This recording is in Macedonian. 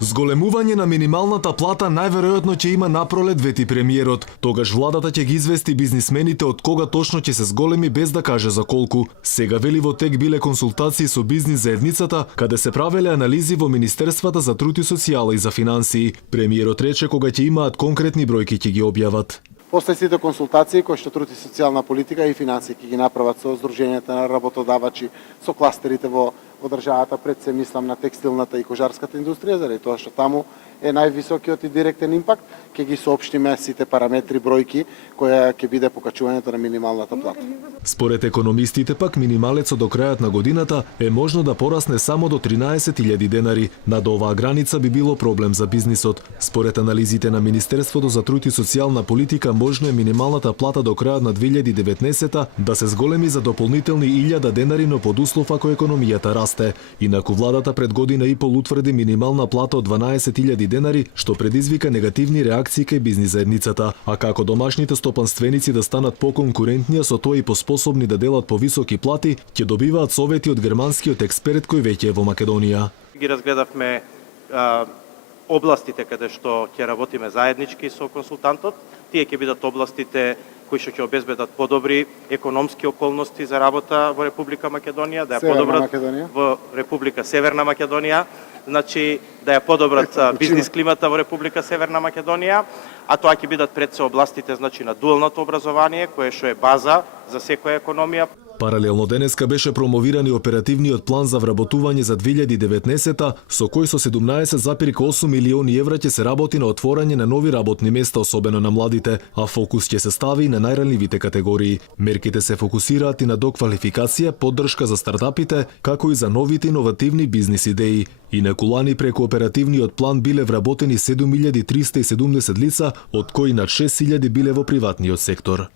Зголемување на минималната плата најверојатно ќе има напролет, вети премиерот. Тогаш владата ќе ги извести бизнисмените од кога точно ќе се зголеми без да каже за колку. Сега вели во тек биле консултации со бизнис заедницата, каде се правеле анализи во Министерствата за труд и социјала и за финансии. Премиерот рече кога ќе имаат конкретни бројки ќе ги објават. После сите консултации кои што труд и социјална политика и финансии ќе ги направат со здруженијата на работодавачи, со кластерите во државата, пред се мислам на текстилната и кожарската индустрија, заради тоа што таму е највисокиот и директен импакт, ќе ги соопштиме сите параметри, бројки која ќе биде покачувањето на минималната плата. Според економистите пак минималецот до крајот на годината е можно да порасне само до 13.000 денари. Над оваа граница би било проблем за бизнисот. Според анализите на Министерството за труд и социјална политика можно е минималната плата до крајот на 2019 да се зголеми за дополнителни 1000 денари, но под услов ако економијата расте. Инаку владата пред година и пол утврди минимална плата од 12.000 денари, што предизвика негативни реакции кај бизнис заедницата, а како домашните стопанственици да станат поконкурентни, а со тоа и поспособни да делат повисоки плати, ќе добиваат совети од германскиот експерт кој веќе е во Македонија. Ги разгледавме областите каде што ќе работиме заеднички со консултантот. Тие ќе бидат областите кои што ќе обезбедат подобри економски околности за работа во Република Македонија, да ја подобрат во Република Северна Македонија, значи да ја подобрат бизнис климата во Република Северна Македонија, а тоа ќе бидат пред се областите значи на дуалното образование, кое што е база за секоја економија. Паралелно денеска беше промовиран и оперативниот план за вработување за 2019 со кој со 17,8 милиони евра ќе се работи на отворање на нови работни места, особено на младите, а фокус ќе се стави на најранливите категории. Мерките се фокусираат и на доквалификација, поддршка за стартапите, како и за новите иновативни бизнис идеи. Инаку лани преку оперативниот план биле вработени 7370 лица, од кои над 6000 биле во приватниот сектор.